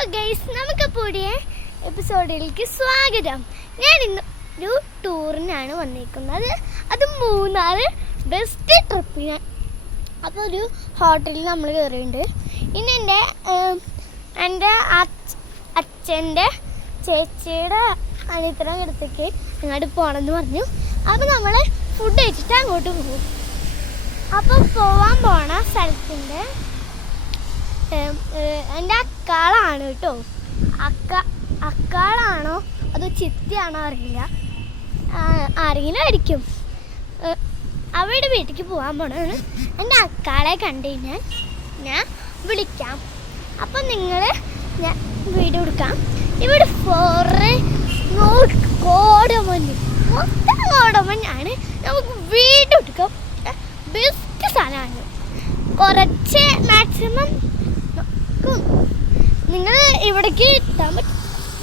Hello guys, നമുക്ക് പുതിയ എപ്പിസോഡിലേക്ക് സ്വാഗതം. ഞാൻ ഇന്ന് ഒരു ടൂറിനാണ് വന്നിരിക്കുന്നത്. അത് മൂന്നാർ ബെസ്റ്റ് ട്രിപ്പിന്. അപ്പോൾ ഒരു ഹോട്ടലിൽ നമ്മൾ കയറിയിട്ടുണ്ട്. ഇനി എൻ്റെ അച്ഛൻ്റെ ചേച്ചിയുടെ അനിയത്തിയുടെ അടുത്തേക്ക് അങ്ങോട്ട് പോകണമെന്ന് പറഞ്ഞു. അപ്പോൾ നമ്മൾ ഫുഡ് കഴിച്ചിട്ട് അങ്ങോട്ട് പോകും. അപ്പോൾ പോകാൻ പോണ സ്ഥലത്തിൻ്റെ എൻ്റെ അക്കാളാണ് കേട്ടോ. അക്കാളാണോ അതോ ചിത്തിയാണോ അറിയില്ല, ആരെങ്കിലും ആയിരിക്കും. അവരുടെ വീട്ടിലേക്ക് പോകാൻ പോണതാണ്. എൻ്റെ അക്കാളെ കണ്ടു കഴിഞ്ഞാൽ ഞാൻ വിളിക്കാം. അപ്പം നിങ്ങൾ ഞാൻ വീഡിയോ എടുക്കാം. ഇവിടെ കോടമഞ്ഞ്, മൊത്തം കോടമഞ്ഞാണ്. നമുക്ക് വീഡിയോ എടുക്കാം. ബെസ്റ്റ് സ്ഥലമാണ്. കുറച്ച് മാക്സിമം നിങ്ങൾ ഇവിടേക്ക് എത്താൻ പറ്റും.